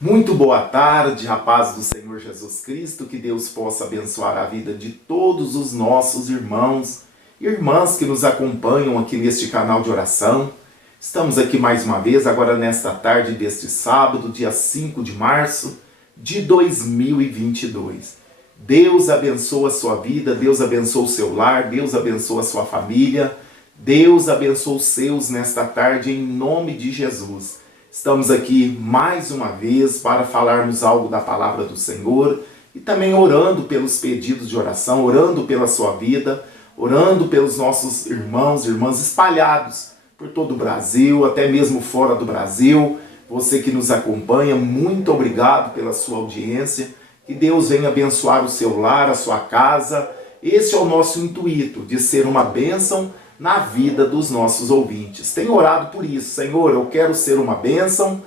Muito boa tarde, a paz do Senhor Jesus Cristo, que Deus possa abençoar a vida de todos os nossos irmãos e irmãs que nos acompanham aqui neste canal de oração. Estamos aqui mais uma vez, agora nesta tarde deste sábado, dia 5 de março de 2022. Deus abençoa a sua vida, Deus abençoa o seu lar, Deus abençoa a sua família, Deus abençoa os seus nesta tarde, em nome de Jesus. Estamos aqui mais uma vez para falarmos algo da palavra do Senhor e também orando pelos pedidos de oração, orando pela sua vida, orando pelos nossos irmãos e irmãs espalhados por todo o Brasil, até mesmo fora do Brasil. Você que nos acompanha, muito obrigado pela sua audiência. Que Deus venha abençoar o seu lar, a sua casa. Esse é o nosso intuito, de ser uma bênção na vida dos nossos ouvintes. Tenho orado por isso. Senhor, eu quero ser uma bênção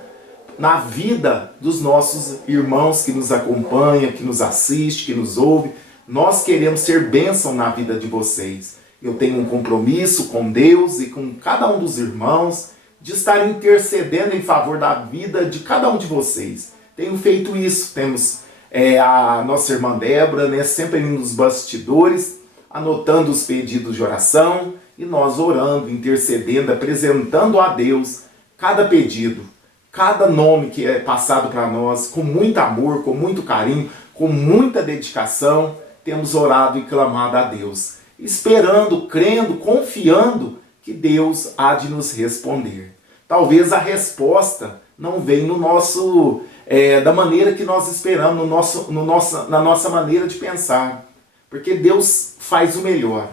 na vida dos nossos irmãos que nos acompanham, que nos assistem, que nos ouvem. Nós queremos ser bênção na vida de vocês. Eu tenho um compromisso com Deus e com cada um dos irmãos de estar intercedendo em favor da vida de cada um de vocês. Tenho feito isso. Temos a nossa irmã Débora, né, sempre nos bastidores, anotando os pedidos de oração, e nós orando, intercedendo, apresentando a Deus cada pedido, cada nome que é passado para nós, com muito amor, com muito carinho, com muita dedicação, temos orado e clamado a Deus, esperando, crendo, confiando que Deus há de nos responder. Talvez a resposta não venha no nosso, da maneira que nós esperamos, na nossa maneira de pensar, porque Deus faz o melhor.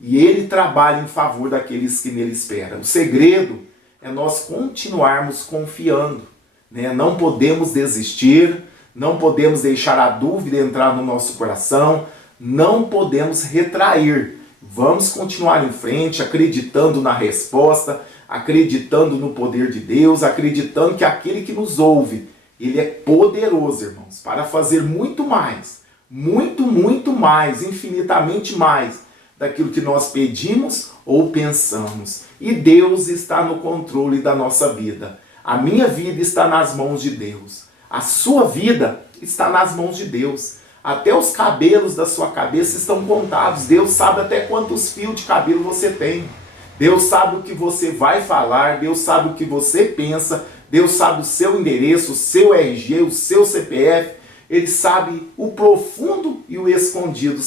E Ele trabalha em favor daqueles que nele esperam. O segredo é nós continuarmos confiando, né? Não podemos desistir, não podemos deixar a dúvida entrar no nosso coração, não podemos retrair. Vamos continuar em frente, acreditando na resposta, acreditando no poder de Deus, acreditando que aquele que nos ouve, Ele é poderoso, irmãos, para fazer muito mais, muito mais, infinitamente mais, daquilo que nós pedimos ou pensamos. E Deus está no controle da nossa vida. A minha vida está nas mãos de Deus. A sua vida está nas mãos de Deus. Até os cabelos da sua cabeça estão contados. Deus sabe até quantos fios de cabelo você tem. Deus sabe o que você vai falar. Deus sabe o que você pensa. Deus sabe o seu endereço, o seu RG, o seu CPF. Ele sabe o profundo e o escondido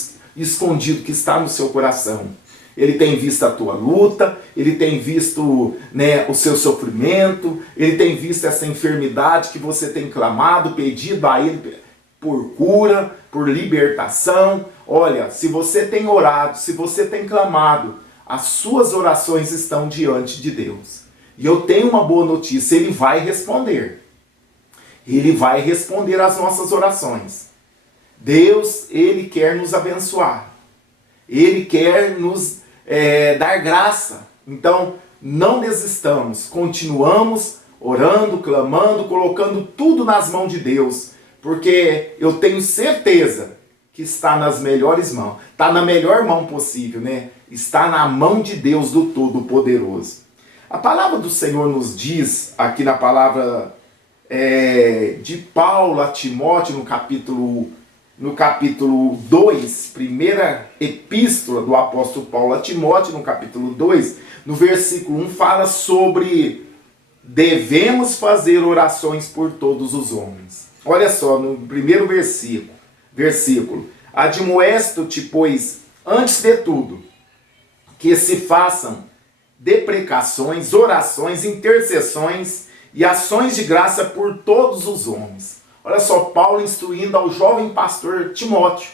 que está no seu coração. Ele tem visto a tua luta, Ele tem visto, né, o seu sofrimento, Ele tem visto essa enfermidade que você tem clamado, pedido a Ele por cura, por libertação. Olha, se você tem orado, se você tem clamado, as suas orações estão diante de Deus. E eu tenho uma boa notícia, Ele vai responder. Ele vai responder às nossas orações. Deus, Ele quer nos abençoar. Ele quer nos dar graça. Então, não desistamos. Continuamos orando, clamando, colocando tudo nas mãos de Deus. Porque eu tenho certeza que está nas melhores mãos. Está na melhor mão possível, né? Está na mão de Deus do Todo-Poderoso. A palavra do Senhor nos diz, aqui na palavra de Paulo a Timóteo, no capítulo 2, primeira epístola do apóstolo Paulo a Timóteo, no capítulo 2, no versículo 1, fala sobre devemos fazer orações por todos os homens. Olha só, no primeiro versículo, admoesto-te, pois, antes de tudo, que se façam deprecações, orações, intercessões e ações de graça por todos os homens. Olha só, Paulo instruindo ao jovem pastor Timóteo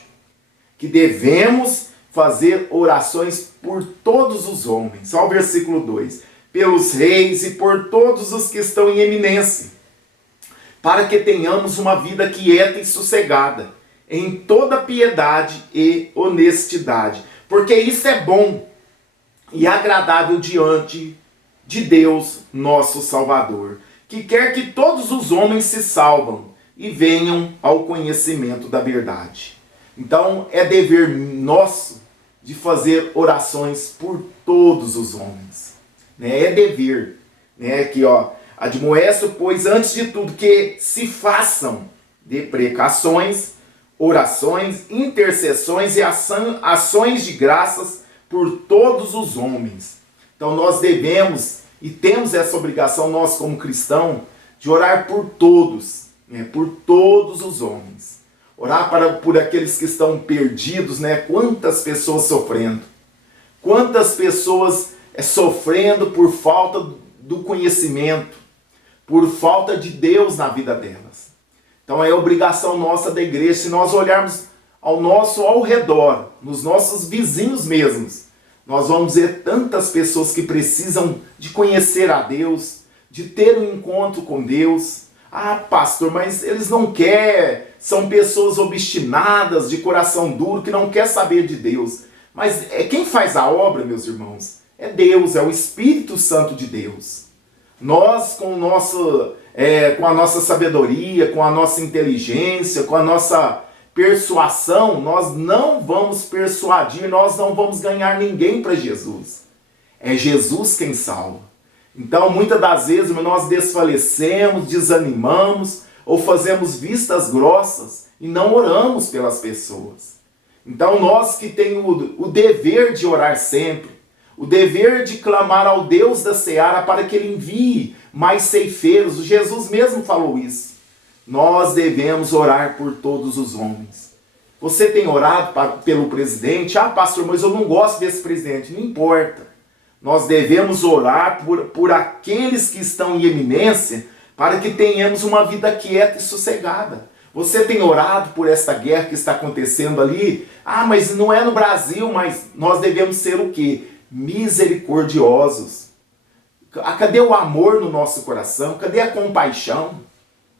que devemos fazer orações por todos os homens. Olha o versículo 2. Pelos reis e por todos os que estão em eminência, para que tenhamos uma vida quieta e sossegada, em toda piedade e honestidade. Porque isso é bom e agradável diante de Deus, nosso Salvador, que quer que todos os homens se salvam e venham ao conhecimento da verdade. Então é dever nosso de fazer orações por todos os homens. É dever. Aqui, ó, Admoesto, pois, antes de tudo, que se façam deprecações, orações, intercessões e ações de graças por todos os homens. Então nós devemos e temos essa obrigação, nós como cristãos, de orar por todos, né? Por todos os homens. Orar por aqueles que estão perdidos, né? Quantas pessoas sofrendo. Quantas pessoas sofrendo por falta do conhecimento, por falta de Deus na vida delas. Então é obrigação nossa da igreja, se nós olharmos ao redor, nos nossos vizinhos mesmos, nós vamos ver tantas pessoas que precisam de conhecer a Deus, de ter um encontro com Deus. Ah, pastor, mas eles não querem, são pessoas obstinadas, de coração duro, que não quer saber de Deus. Mas quem faz a obra, meus irmãos, é Deus, é o Espírito Santo de Deus. Nós, com a nossa sabedoria, com a nossa inteligência, com a nossa persuasão, nós não vamos persuadir, nós não vamos ganhar ninguém para Jesus. É Jesus quem salva. Então, muitas das vezes, nós desfalecemos, desanimamos, ou fazemos vistas grossas e não oramos pelas pessoas. Então, nós que temos o dever de orar sempre, o dever de clamar ao Deus da seara para que Ele envie mais ceifeiros. Jesus mesmo falou isso. Nós devemos orar por todos os homens. Você tem orado pelo presidente? Ah, pastor, mas eu não gosto desse presidente. Não importa. Nós devemos orar por aqueles que estão em eminência para que tenhamos uma vida quieta e sossegada. Você tem orado por esta guerra que está acontecendo ali? Ah, mas não é no Brasil, mas nós devemos ser o quê? Misericordiosos. Cadê o amor no nosso coração? Cadê a compaixão?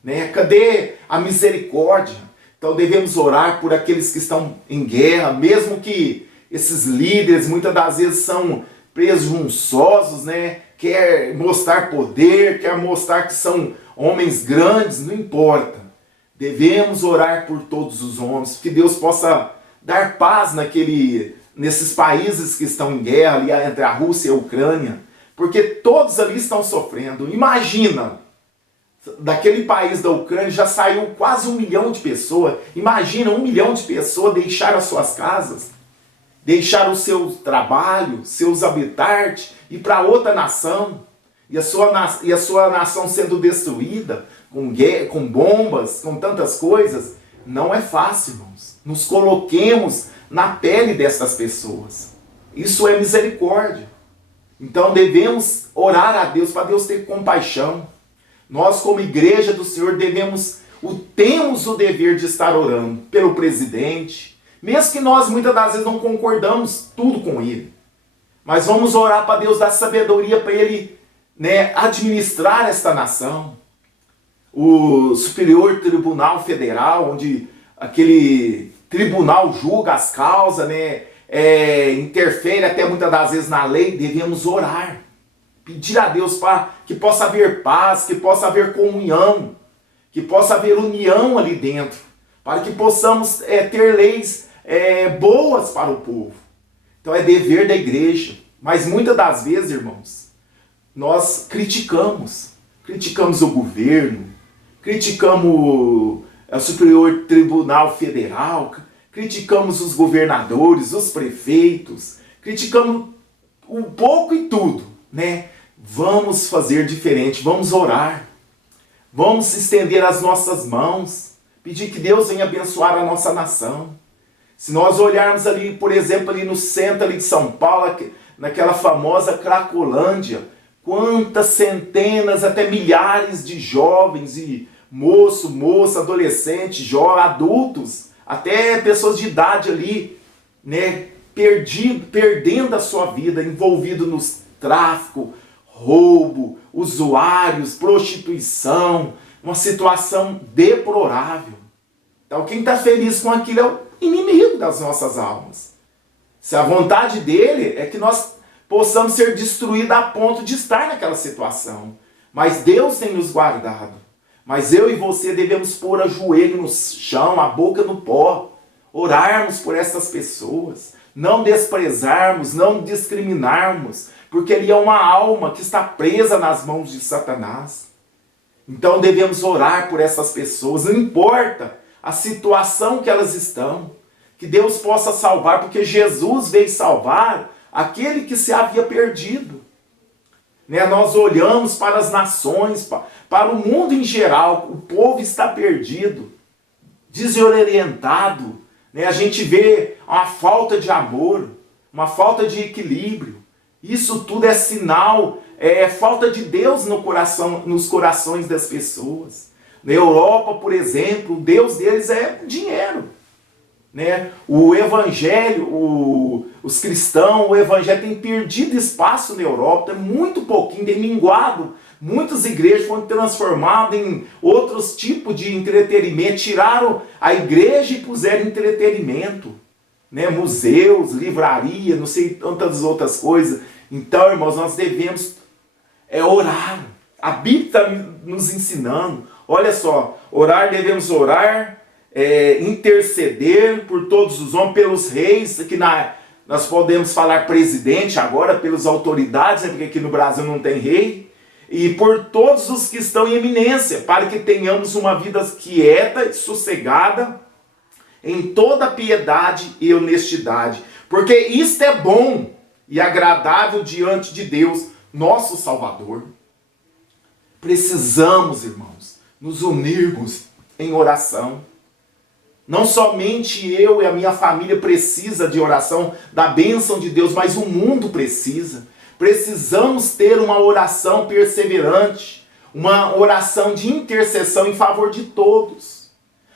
Né? Cadê a misericórdia? Então devemos orar por aqueles que estão em guerra, mesmo que esses líderes muitas das vezes são presunçosos, né? Quer mostrar poder, quer mostrar que são homens grandes, não importa. Devemos orar por todos os homens, que Deus possa dar paz nesses países que estão em guerra, ali entre a Rússia e a Ucrânia, porque todos ali estão sofrendo. Imagina, daquele país da Ucrânia já saiu quase 1 milhão de pessoas. Imagina 1 milhão de pessoas deixar as suas casas, deixar o seu trabalho, seus habitats, ir para outra nação, e a sua nação sendo destruída, com bombas, com tantas coisas. Não é fácil, irmãos. Nos coloquemos na pele dessas pessoas. Isso é misericórdia. Então devemos orar a Deus, para Deus ter compaixão. Nós, como igreja do Senhor, temos o dever de estar orando pelo presidente, mesmo que nós muitas das vezes não concordamos tudo com ele. Mas vamos orar para Deus dar sabedoria para ele, né, administrar esta nação. O Superior Tribunal Federal, onde aquele tribunal julga as causas, né, interfere até muitas das vezes na lei, devemos orar. Pedir a Deus para que possa haver paz, que possa haver comunhão, que possa haver união ali dentro, para que possamos ter leis boas para o povo. Então é dever da igreja. Mas muitas das vezes, irmãos, nós criticamos o governo, criticamos o Superior Tribunal Federal, criticamos os governadores, os prefeitos, criticamos um pouco e tudo, né? Vamos fazer diferente, vamos orar, vamos estender as nossas mãos, pedir que Deus venha abençoar a nossa nação. Se nós olharmos ali, por exemplo, ali no centro ali de São Paulo, naquela famosa Cracolândia, quantas centenas, até milhares de jovens e moça, adolescentes, adultos, até pessoas de idade ali, né, perdendo a sua vida, envolvido nos tráfico, roubo, usuários, prostituição, uma situação deplorável. Então quem está feliz com aquilo é o inimigo das nossas almas. Se a vontade dele é que nós possamos ser destruídos a ponto de estar naquela situação. Mas Deus tem nos guardado. Mas eu e você devemos pôr a joelho no chão, a boca no pó, orarmos por essas pessoas, não desprezarmos, não discriminarmos, porque ele é uma alma que está presa nas mãos de Satanás. Então devemos orar por essas pessoas, não importa a situação que elas estão, que Deus possa salvar, porque Jesus veio salvar aquele que se havia perdido. Né? Nós olhamos para as nações, para o mundo em geral, o povo está perdido, desorientado. Né? A gente vê uma falta de amor, uma falta de equilíbrio. Isso tudo é sinal, é falta de Deus no coração, nos corações das pessoas. Na Europa, por exemplo, o Deus deles é dinheiro. Né? O evangelho, os cristãos, o evangelho tem perdido espaço na Europa, é muito pouquinho, tem minguado. Muitas igrejas foram transformadas em outros tipos de entretenimento, tiraram a igreja e puseram entretenimento. Né? Museus, livraria, não sei tantas outras coisas. Então, irmãos, nós devemos orar. A Bíblia está nos ensinando. Olha só, orar, devemos orar, interceder por todos os homens, pelos reis, que nós podemos falar presidente agora, pelas autoridades, né, porque aqui no Brasil não tem rei, e por todos os que estão em eminência, para que tenhamos uma vida quieta e sossegada, em toda piedade e honestidade, porque isto é bom e agradável diante de Deus, nosso Salvador. Precisamos, irmãos, nos unirmos em oração. Não somente eu e a minha família precisa de oração, da bênção de Deus, mas o mundo precisa. Precisamos ter uma oração perseverante, uma oração de intercessão em favor de todos.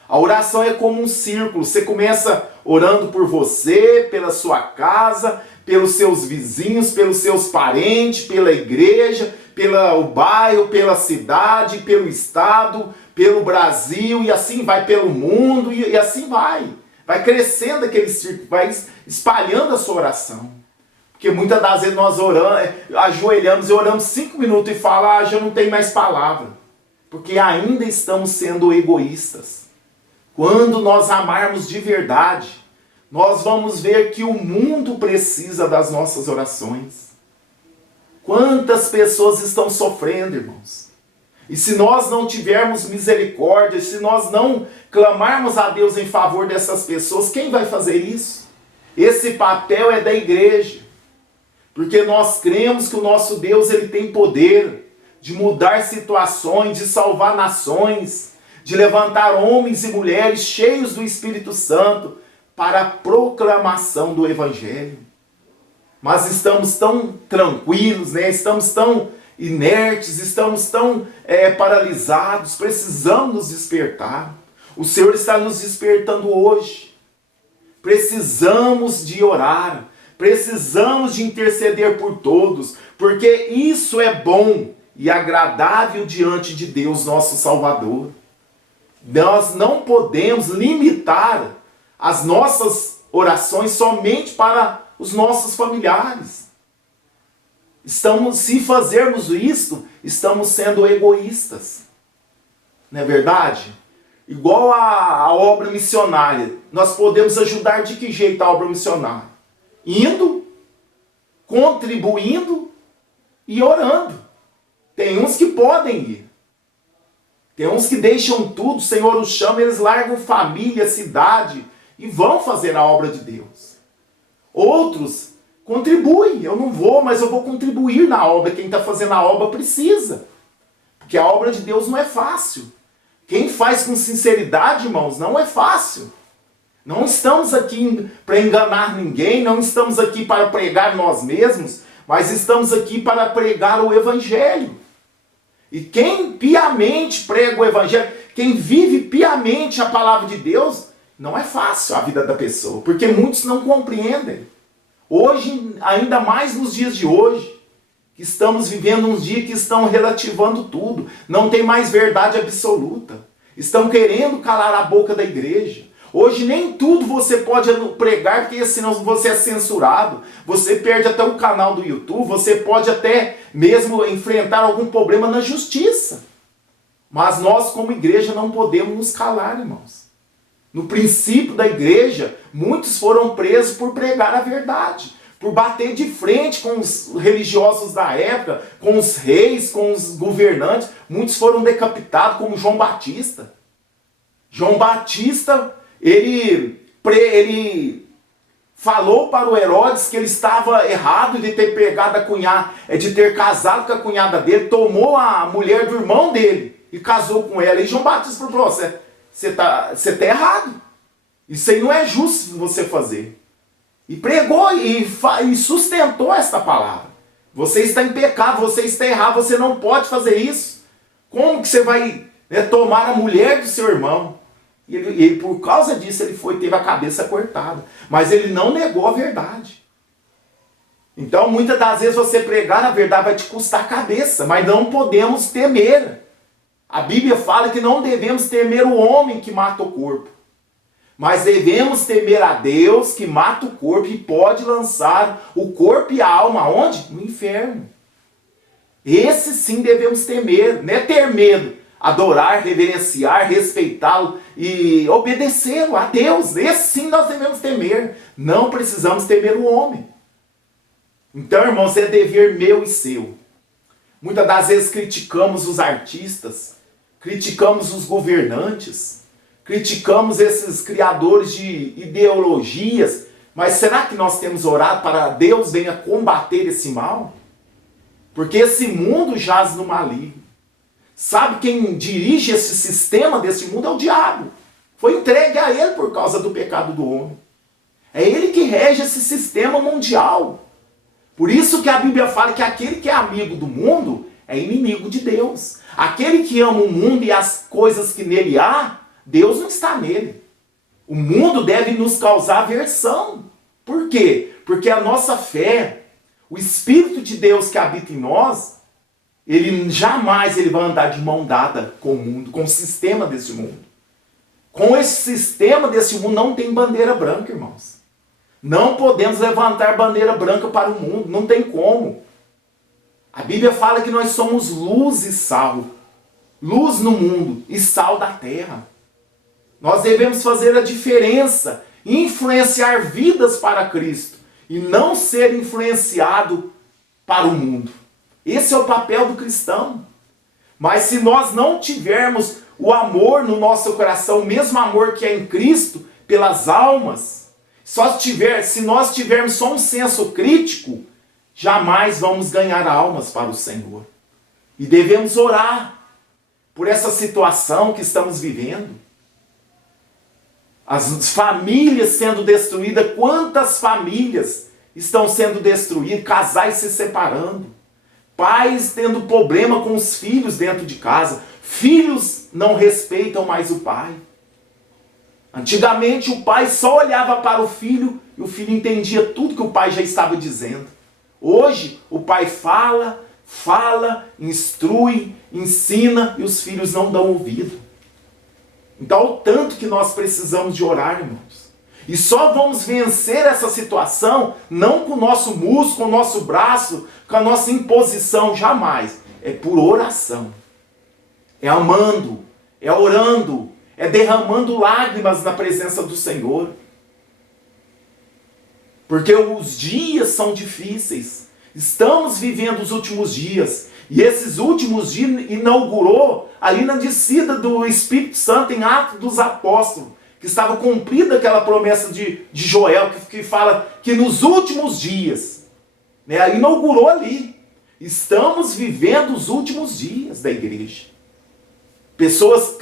A oração é como um círculo. Você começa orando por você, pela sua casa, pelos seus vizinhos, pelos seus parentes, pela igreja, pelo bairro, pela cidade, pelo estado, pelo Brasil, e assim vai pelo mundo, e assim vai. Vai crescendo aquele círculo, vai espalhando a sua oração. Porque muitas das vezes nós oramos, ajoelhamos e oramos 5 minutos e falamos, já não tem mais palavra. Porque ainda estamos sendo egoístas. Quando nós amarmos de verdade, nós vamos ver que o mundo precisa das nossas orações. Quantas pessoas estão sofrendo, irmãos? E se nós não tivermos misericórdia, se nós não clamarmos a Deus em favor dessas pessoas, quem vai fazer isso? Esse papel é da igreja. Porque nós cremos que o nosso Deus ele tem poder de mudar situações, de salvar nações, de levantar homens e mulheres cheios do Espírito Santo para a proclamação do Evangelho. Mas estamos tão tranquilos, né? Estamos tão inertes, estamos tão paralisados, precisamos nos despertar. O Senhor está nos despertando hoje. Precisamos de orar, precisamos de interceder por todos, porque isso é bom e agradável diante de Deus, nosso Salvador. Nós não podemos limitar as nossas orações somente para os nossos familiares. Se fazermos isso, estamos sendo egoístas. Não é verdade? Igual a obra missionária. Nós podemos ajudar de que jeito a obra missionária? Indo, contribuindo e orando. Tem uns que podem ir. Tem uns que deixam tudo, o Senhor os chama, eles largam família, cidade e vão fazer a obra de Deus. Outros contribuem, eu não vou, mas eu vou contribuir na obra. Quem está fazendo a obra precisa. Porque a obra de Deus não é fácil. Quem faz com sinceridade, irmãos, não é fácil. Não estamos aqui para enganar ninguém, não estamos aqui para pregar nós mesmos, mas estamos aqui para pregar o Evangelho. E quem piamente prega o Evangelho, quem vive piamente a palavra de Deus, não é fácil a vida da pessoa, porque muitos não compreendem. Hoje, ainda mais nos dias de hoje, que estamos vivendo uns dias que estão relativando tudo, não tem mais verdade absoluta. Estão querendo calar a boca da igreja. Hoje nem tudo você pode pregar, porque senão você é censurado. Você perde até o canal do YouTube, você pode até mesmo enfrentar algum problema na justiça. Mas nós, como igreja, não podemos nos calar, irmãos. No princípio da igreja, muitos foram presos por pregar a verdade, por bater de frente com os religiosos da época, com os reis, com os governantes. Muitos foram decapitados, como João Batista. João Batista, ele falou para o Herodes que ele estava errado de ter pegado a cunhada, de ter casado com a cunhada dele, tomou a mulher do irmão dele e casou com ela. E João Batista falou: você está errado. Isso aí não é justo você fazer. E pregou e sustentou esta palavra. Você está em pecado, você está errado, você não pode fazer isso. Como que você vai tomar a mulher do seu irmão? E ele, por causa disso, ele teve a cabeça cortada. Mas ele não negou a verdade. Então, muitas das vezes, você pregar a verdade vai te custar a cabeça. Mas não podemos temer. A Bíblia fala que não devemos temer o homem que mata o corpo. Mas devemos temer a Deus que mata o corpo e pode lançar o corpo e a alma onde? No inferno. Esse sim devemos temer. Não é ter medo. Adorar, reverenciar, respeitá-lo e obedecê-lo a Deus. Esse sim nós devemos temer. Não precisamos temer o homem. Então, irmãos, é dever meu e seu. Muitas das vezes criticamos os artistas, criticamos os governantes, criticamos esses criadores de ideologias, mas será que nós temos orado para Deus venha combater esse mal? Porque esse mundo jaz no maligno. Sabe quem dirige esse sistema desse mundo? É o diabo. Foi entregue a ele por causa do pecado do homem. É ele que rege esse sistema mundial. Por isso que a Bíblia fala que aquele que é amigo do mundo é inimigo de Deus. Aquele que ama o mundo e as coisas que nele há, Deus não está nele. O mundo deve nos causar aversão. Por quê? Porque a nossa fé, o Espírito de Deus que habita em nós, ele jamais vai andar de mão dada com o mundo, com o sistema desse mundo. Com esse sistema desse mundo não tem bandeira branca, irmãos. Não podemos levantar bandeira branca para o mundo, não tem como. A Bíblia fala que nós somos luz e sal. Luz no mundo e sal da terra. Nós devemos fazer a diferença, influenciar vidas para Cristo e não ser influenciado para o mundo. Esse é o papel do cristão. Mas se nós não tivermos o amor no nosso coração, o mesmo amor que é em Cristo, pelas almas, se nós tivermos só um senso crítico, jamais vamos ganhar almas para o Senhor. E devemos orar por essa situação que estamos vivendo. As famílias sendo destruídas, quantas famílias estão sendo destruídas, casais se separando, pais tendo problema com os filhos dentro de casa, filhos não respeitam mais o pai. Antigamente o pai só olhava para o filho e o filho entendia tudo que o pai já estava dizendo. Hoje o pai fala, instrui, ensina e os filhos não dão ouvido. Então o tanto que nós precisamos de orar, irmãos. E só vamos vencer essa situação não com o nosso músculo, com o nosso braço, com a nossa imposição, jamais. É por oração. É amando, é orando, é derramando lágrimas na presença do Senhor. Porque os dias são difíceis. Estamos vivendo os últimos dias. E esses últimos dias inaugurou ali na descida do Espírito Santo em Atos dos Apóstolos, que estava cumprida aquela promessa de Joel, que fala que nos últimos dias, inaugurou ali. Estamos vivendo os últimos dias da igreja. Pessoas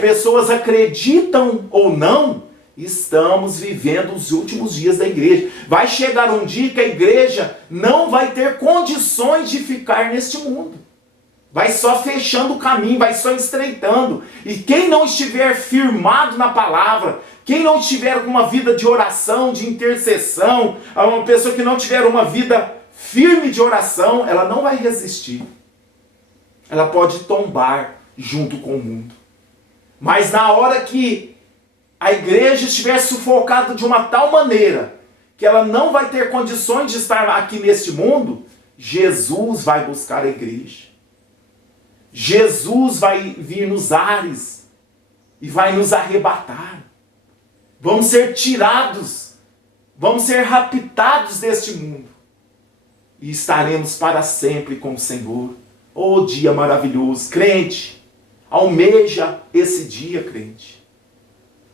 pessoas acreditam ou não, estamos vivendo os últimos dias da igreja. Vai chegar um dia que a igreja não vai ter condições de ficar neste mundo. Vai só fechando o caminho, vai só estreitando. E quem não estiver firmado na palavra, quem não tiver uma vida de oração, de intercessão, uma pessoa que não tiver uma vida firme de oração, ela não vai resistir. Ela pode tombar junto com o mundo. Mas na hora que a igreja estiver sufocada de uma tal maneira que ela não vai ter condições de estar aqui neste mundo, Jesus vai buscar a igreja. Jesus vai vir nos ares e vai nos arrebatar. Vamos ser tirados Vamos ser raptados deste mundo e estaremos para sempre com o Senhor. Oh, dia maravilhoso. Crente, almeja esse dia, crente.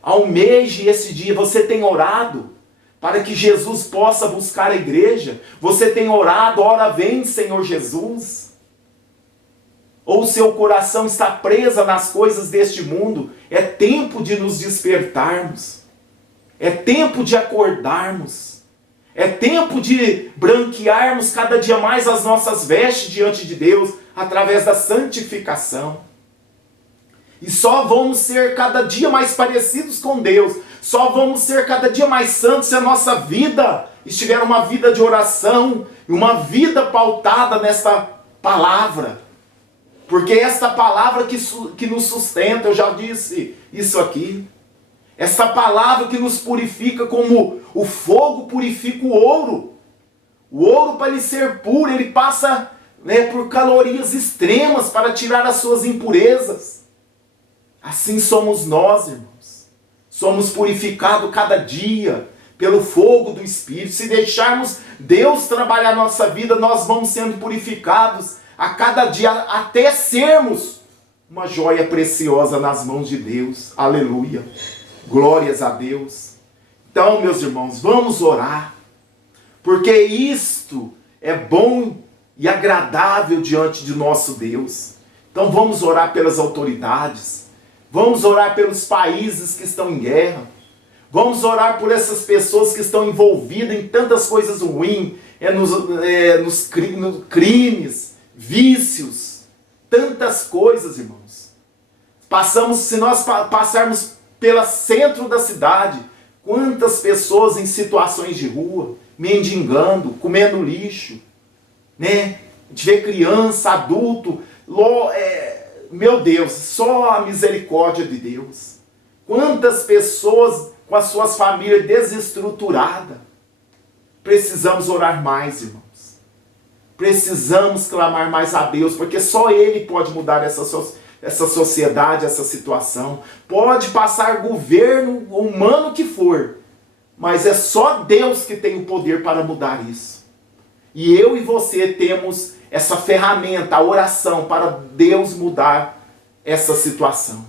Almeje esse dia. Você tem orado para que Jesus possa buscar a igreja? Você tem orado, ora vem, Senhor Jesus? Ou seu coração está preso nas coisas deste mundo? É tempo de nos despertarmos. É tempo de acordarmos. É tempo de branquearmos cada dia mais as nossas vestes diante de Deus, através da santificação. E só vamos ser cada dia mais parecidos com Deus. Só vamos ser cada dia mais santos se a nossa vida estiver uma vida de oração, uma vida pautada nesta palavra. Porque é esta palavra que nos sustenta, eu já disse isso aqui. Essa palavra que nos purifica como o fogo purifica o ouro. O ouro, para ele ser puro, ele passa por calorias extremas para tirar as suas impurezas. Assim somos nós, irmãos. Somos purificados cada dia pelo fogo do Espírito. Se deixarmos Deus trabalhar a nossa vida, nós vamos sendo purificados a cada dia, até sermos uma joia preciosa nas mãos de Deus. Aleluia. Glórias a Deus. Então, meus irmãos, vamos orar, porque isto é bom e agradável diante de nosso Deus. Então vamos orar pelas autoridades, vamos orar pelos países que estão em guerra, vamos orar por essas pessoas que estão envolvidas em tantas coisas ruins, nos crimes, vícios, tantas coisas, irmãos. Se nós passarmos pelo centro da cidade, quantas pessoas em situações de rua, mendigando, comendo lixo, né? A gente vê criança, adulto, meu Deus, só a misericórdia de Deus. Quantas pessoas com as suas famílias desestruturadas. Precisamos orar mais, irmãos. Precisamos clamar mais a Deus, porque só Ele pode mudar essa sociedade, essa situação. Pode passar governo humano que for, mas é só Deus que tem o poder para mudar isso. E eu e você temos essa ferramenta, a oração, para Deus mudar essa situação.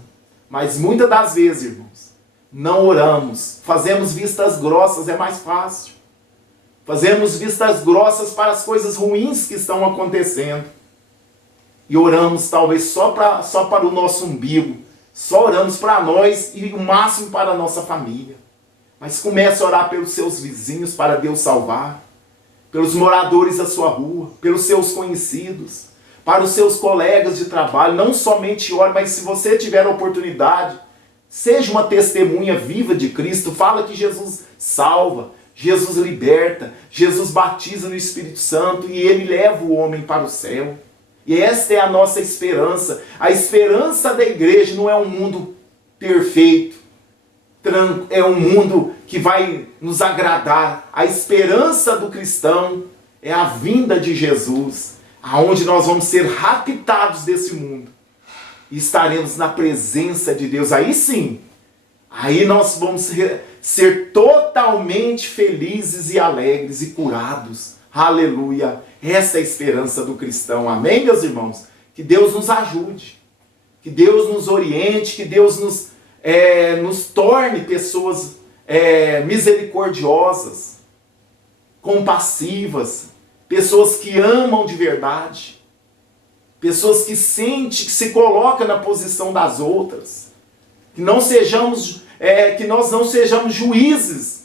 Mas muitas das vezes, irmãos, não oramos, fazemos vistas grossas, é mais fácil. Fazemos vistas grossas para as coisas ruins que estão acontecendo. E oramos talvez só para o nosso umbigo. Só oramos para nós e o máximo para a nossa família. Mas comece a orar pelos seus vizinhos para Deus salvar. Pelos moradores da sua rua, pelos seus conhecidos, para os seus colegas de trabalho. Não somente ore, mas se você tiver a oportunidade, seja uma testemunha viva de Cristo. Fala que Jesus salva, Jesus liberta, Jesus batiza no Espírito Santo e Ele leva o homem para o céu. E esta é a nossa esperança. A esperança da igreja não é um mundo perfeito, é um mundo que vai nos agradar. A esperança do cristão é a vinda de Jesus, aonde nós vamos ser raptados desse mundo e estaremos na presença de Deus. Aí sim, aí nós vamos ser totalmente felizes e alegres e curados. Aleluia! Essa é a esperança do cristão. Amém, meus irmãos? Que Deus nos ajude, que Deus nos oriente, que Deus nos torne pessoas misericordiosas, compassivas, pessoas que amam de verdade, pessoas que sentem, que se colocam na posição das outras, que nós não sejamos juízes,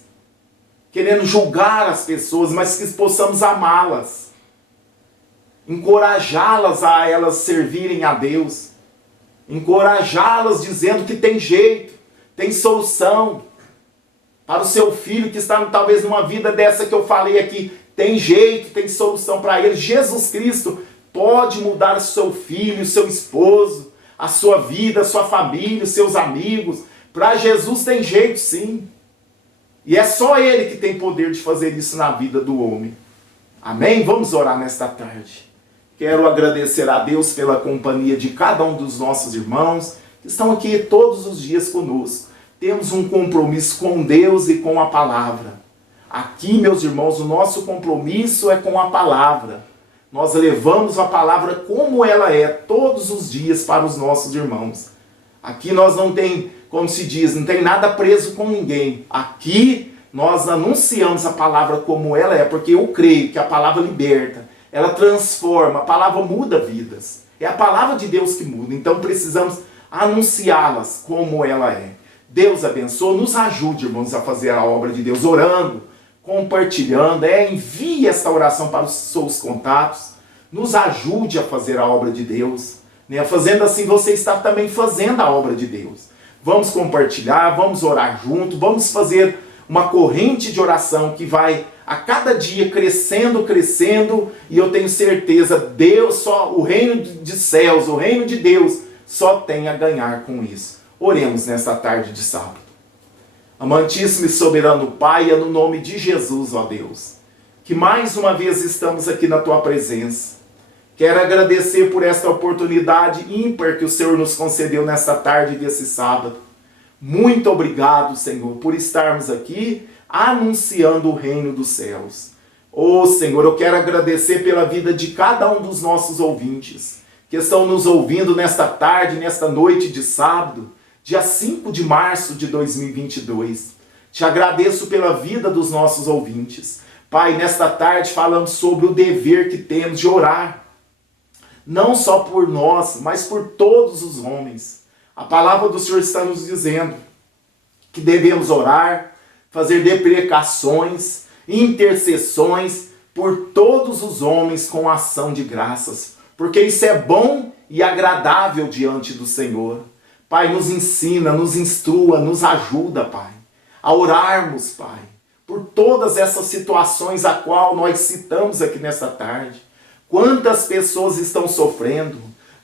querendo julgar as pessoas, mas que possamos amá-las, encorajá-las a elas servirem a Deus, encorajá-las dizendo que tem jeito, tem solução. Para o seu filho que está talvez numa vida dessa que eu falei aqui, tem jeito, tem solução para ele. Jesus Cristo pode mudar o seu filho, o seu esposo, a sua vida, a sua família, os seus amigos. Para Jesus tem jeito sim. E é só Ele que tem poder de fazer isso na vida do homem. Amém? Vamos orar nesta tarde. Quero agradecer a Deus pela companhia de cada um dos nossos irmãos que estão aqui todos os dias conosco. Temos um compromisso com Deus e com a palavra. Aqui, meus irmãos, o nosso compromisso é com a palavra. Nós levamos a palavra como ela é, todos os dias para os nossos irmãos. Aqui nós não tem, como se diz, não tem nada preso com ninguém. Aqui nós anunciamos a palavra como ela é, porque eu creio que a palavra liberta, ela transforma, a palavra muda vidas. É a palavra de Deus que muda, então precisamos anunciá-las como ela é. Deus abençoe, nos ajude, irmãos, a fazer a obra de Deus, orando, compartilhando, envie esta oração para os seus contatos, nos ajude a fazer a obra de Deus, né? Fazendo assim, você está também fazendo a obra de Deus. Vamos compartilhar, vamos orar junto, vamos fazer uma corrente de oração que vai a cada dia crescendo, crescendo, e eu tenho certeza, Deus, só o reino de céus, o reino de Deus, só tem a ganhar com isso. Oremos nesta tarde de sábado. Amantíssimo e soberano Pai, é no nome de Jesus, ó Deus, que mais uma vez estamos aqui na Tua presença. Quero agradecer por esta oportunidade ímpar que o Senhor nos concedeu nesta tarde desse sábado. Muito obrigado, Senhor, por estarmos aqui anunciando o reino dos céus. Ô Senhor, eu quero agradecer pela vida de cada um dos nossos ouvintes que estão nos ouvindo nesta tarde, nesta noite de sábado, dia 5 de março de 2022. Te agradeço pela vida dos nossos ouvintes. Pai, nesta tarde falamos sobre o dever que temos de orar. Não só por nós, mas por todos os homens. A palavra do Senhor está nos dizendo que devemos orar, fazer deprecações, intercessões por todos os homens com ação de graças. Porque isso é bom e agradável diante do Senhor. Pai, nos ensina, nos instrua, nos ajuda, Pai, a orarmos, Pai, por todas essas situações a qual nós citamos aqui nesta tarde. Quantas pessoas estão sofrendo,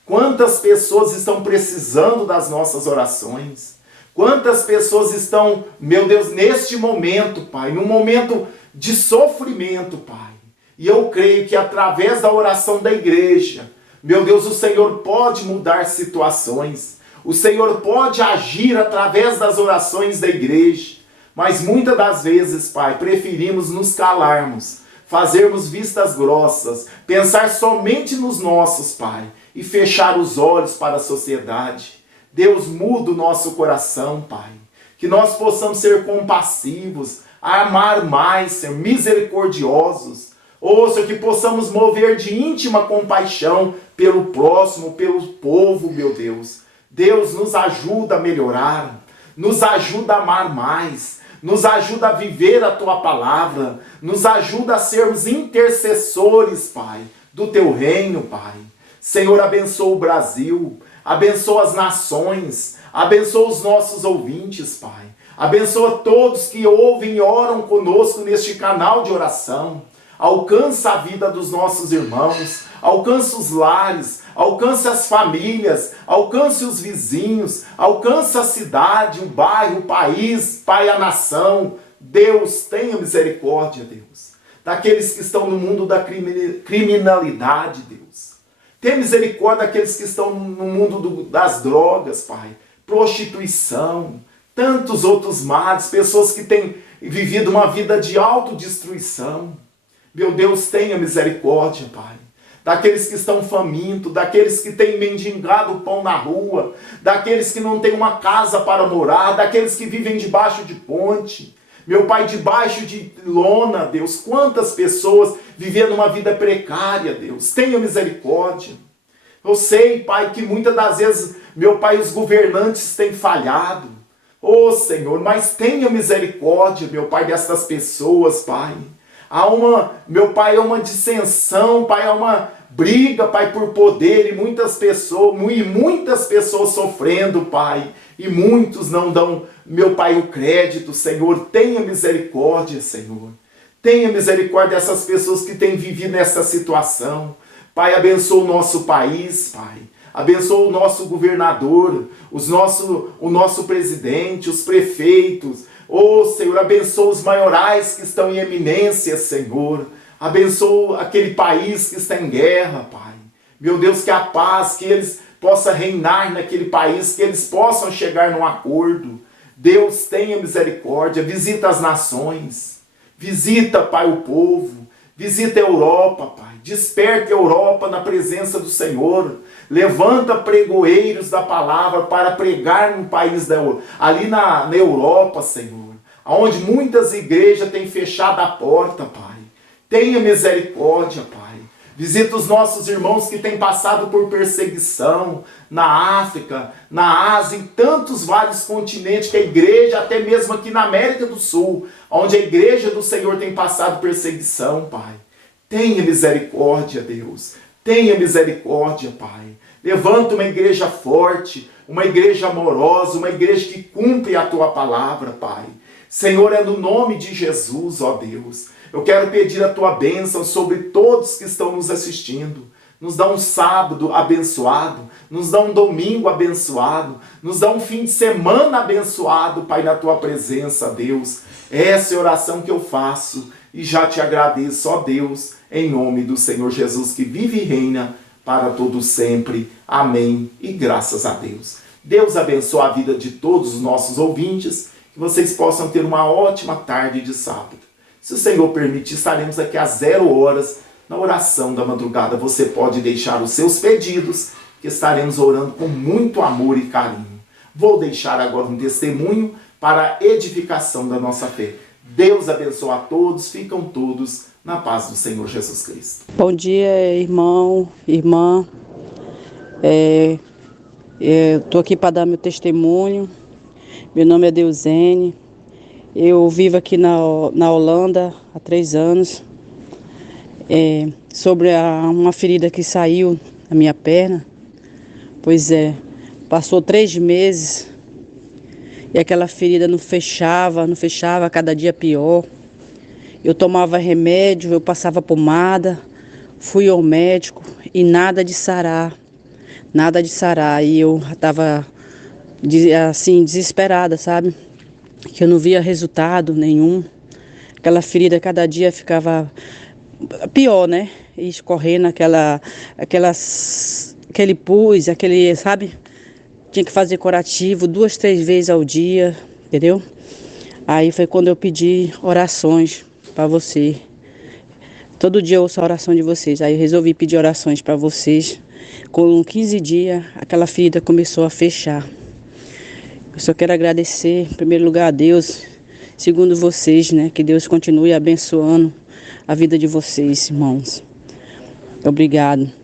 quantas pessoas estão precisando das nossas orações, quantas pessoas estão, meu Deus, neste momento, Pai, num momento de sofrimento, Pai. E eu creio que através da oração da igreja, meu Deus, o Senhor pode mudar situações. O Senhor pode agir através das orações da igreja. Mas muitas das vezes, Pai, preferimos nos calarmos, fazermos vistas grossas, pensar somente nos nossos, Pai, e fechar os olhos para a sociedade. Deus, muda o nosso coração, Pai. Que nós possamos ser compassivos, amar mais, ser misericordiosos. Senhor, que possamos mover de íntima compaixão pelo próximo, pelo povo, meu Deus. Deus, nos ajuda a melhorar, nos ajuda a amar mais, nos ajuda a viver a Tua palavra, nos ajuda a sermos intercessores, Pai, do Teu reino, Pai. Senhor, abençoa o Brasil, abençoa as nações, abençoa os nossos ouvintes, Pai. Abençoa todos que ouvem e oram conosco neste canal de oração. Alcança a vida dos nossos irmãos, alcança os lares, alcança as famílias, alcance os vizinhos, alcança a cidade, o bairro, o país, Pai, a nação. Deus, tenha misericórdia, Deus, daqueles que estão no mundo da criminalidade, Deus. Tenha misericórdia daqueles que estão no mundo das drogas, Pai, prostituição, tantos outros males, pessoas que têm vivido uma vida de autodestruição. Meu Deus, tenha misericórdia, Pai, daqueles que estão famintos, daqueles que têm mendigado o pão na rua, daqueles que não têm uma casa para morar, daqueles que vivem debaixo de ponte. Meu Pai, debaixo de lona, Deus, quantas pessoas vivendo uma vida precária, Deus, tenha misericórdia. Eu sei, Pai, que muitas das vezes, meu Pai, os governantes têm falhado. Senhor, mas tenha misericórdia, meu Pai, dessas pessoas, Pai. Meu Pai, é uma dissensão, Pai, é uma briga, Pai, por poder, e muitas pessoas sofrendo, Pai, e muitos não dão, meu Pai, o crédito, Senhor. Tenha misericórdia, Senhor. Tenha misericórdia dessas pessoas que têm vivido nessa situação. Pai, abençoa o nosso país, Pai. Abençoa o nosso governador, o nosso presidente, os prefeitos. Senhor, abençoa os maiorais que estão em eminência, Senhor. Abençoa aquele país que está em guerra, Pai. Meu Deus, que a paz, que eles possam reinar naquele país, que eles possam chegar num acordo. Deus, tenha misericórdia, visita as nações. Visita, Pai, o povo. Visita a Europa, Pai. Desperta a Europa na presença do Senhor. Levanta pregoeiros da palavra para pregar no país ali na Europa, Senhor. Onde muitas igrejas têm fechado a porta, Pai. Tenha misericórdia, Pai. Visita os nossos irmãos que têm passado por perseguição na África, na Ásia, em tantos vários continentes que a igreja, até mesmo aqui na América do Sul, onde a igreja do Senhor tem passado perseguição, Pai. Tenha misericórdia, Deus. Tenha misericórdia, Pai. Levanta uma igreja forte, uma igreja amorosa, uma igreja que cumpre a Tua palavra, Pai. Senhor, é no nome de Jesus, ó Deus. Eu quero pedir a Tua bênção sobre todos que estão nos assistindo. Nos dá um sábado abençoado, nos dá um domingo abençoado, nos dá um fim de semana abençoado, Pai, na Tua presença, Deus. Essa é a oração que eu faço e já Te agradeço, ó Deus, em nome do Senhor Jesus, que vive e reina para todos sempre. Amém e graças a Deus. Deus abençoe a vida de todos os nossos ouvintes, que vocês possam ter uma ótima tarde de sábado. Se o Senhor permitir, estaremos aqui às 0 horas na oração da madrugada. Você pode deixar os seus pedidos, que estaremos orando com muito amor e carinho. Vou deixar agora um testemunho para a edificação da nossa fé. Deus abençoe a todos, ficam todos na paz do Senhor Jesus Cristo. Bom dia, irmão, irmã. Estou aqui para dar meu testemunho. Meu nome é Deuzene. Eu vivo aqui na Holanda há 3 anos. Sobre uma ferida que saiu na minha perna. Pois passou 3 meses e aquela ferida não fechava, cada dia pior. Eu tomava remédio, eu passava pomada, fui ao médico e nada de sarar. E eu estava assim, desesperada, sabe? Que eu não via resultado nenhum. Aquela ferida cada dia ficava pior, né? E escorrendo aquele pus, sabe? Tinha que fazer curativo 2, 3 vezes ao dia, entendeu? Aí foi quando eu pedi orações para você. Todo dia eu ouço a oração de vocês. Aí eu resolvi pedir orações para vocês. Com 15 dias, aquela ferida começou a fechar. Eu só quero agradecer, em primeiro lugar, a Deus, segundo vocês, né? Que Deus continue abençoando a vida de vocês, irmãos. Obrigado.